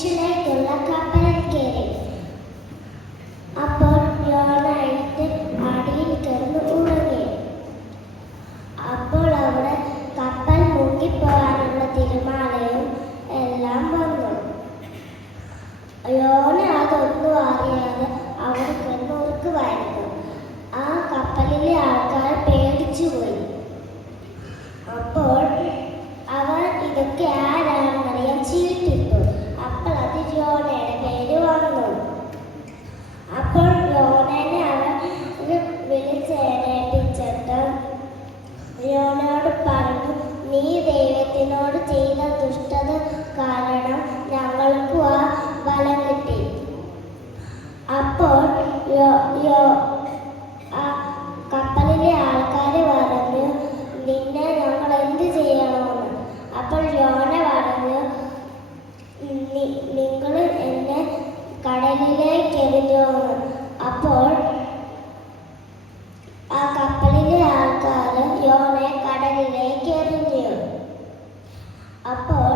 തർശീശിലേക്കുള്ള കപ്പലിൽ കയറി. അപ്പോൾ യോന എഴുന്നേറ്റ് അടിയിൽ കിടന്ന് ഉറങ്ങി. അപ്പോൾ അവിടെ കപ്പൽ മുങ്ങിപ്പോകാനുള്ള തിരമാലയും എല്ലാം വന്നു. യോന അതൊന്നും അറിയാതെ അവിടെ കിടന്ന് ഉറക്കുമായിരുന്നു. ആ കപ്പലിലെ ആൾക്കാർ പേടിച്ചുപോയി. അപ്പോൾ അവർ ഇതൊക്കെ ആരാണെന്നറിയാൻ ചീട്ടിട്ടു. അപ്പോൾ അത് യോനയുടെ പേര് വന്നു. അപ്പോൾ യോനനെ അവർ വിളിച്ചേപ്പിച്ചിട്ട് യോനോട് പറഞ്ഞു, നീ ദൈവത്തിനോട് ചെയ്ത ദുഷ്ടത കാരണം ഞങ്ങൾക്കും ആ ബലം കിട്ടി. അപ്പോൾ കപ്പലിലെ ആൾക്കാർ പറഞ്ഞു, നിന്നെ ഞങ്ങൾ എന്ത് ചെയ്യണമെന്ന്. അപ്പോൾ യോന പറഞ്ഞു, നിങ്ങൾ എന്നെ കടലിലേക്ക് എറിഞ്ഞോന്ന്. അപ്പോൾ ആ കപ്പലിലെ ആൾക്കാർ യോനയെ കടലിലേക്ക് എറിഞ്ഞു. അപ്പോൾ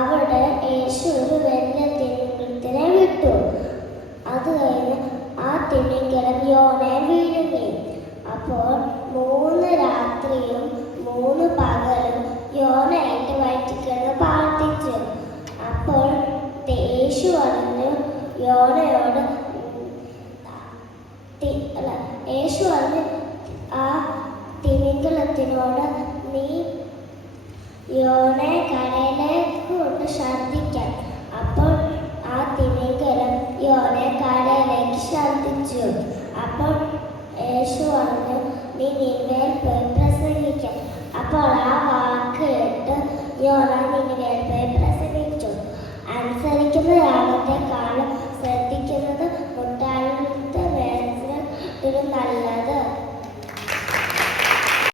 അവിടെ യേശു ഒരു വലിയ തിമിംഗലത്തിനെ വിട്ടു. അത് കഴിഞ്ഞ് ആ തിമിംഗലം യോനയെ വിഴുങ്ങി. അപ്പോൾ 3 രാത്രിയും 3 പകലും യോന അതിൻ്റെ വയറ്റിൽ കിടന്ന് പ്രാർത്ഥിച്ചു. അപ്പോൾ യേശു പറഞ്ഞു യോനയോട്, യേശു പറഞ്ഞു ആ തിമിംഗലത്തിനോട്, നീ യോനയെ കരയിലേക്ക് കൊണ്ട് ഛർദ്ദിക്കാൻ. അപ്പോൾ ആ തിമിംഗലം യോനയെ കരയിലേക്ക് ഛർദ്ദിച്ചു. അപ്പോൾ യേശു പറഞ്ഞു, നീ നിന്നേൽ പോയി പ്രസംഗിക്കാൻ. അപ്പോൾ ആ വാക്ക് കേട്ട് യോന നിന്നേൽ പോയി പ്രസംഗിച്ചു. അനുസരിക്കുന്ന യാഗത്തെ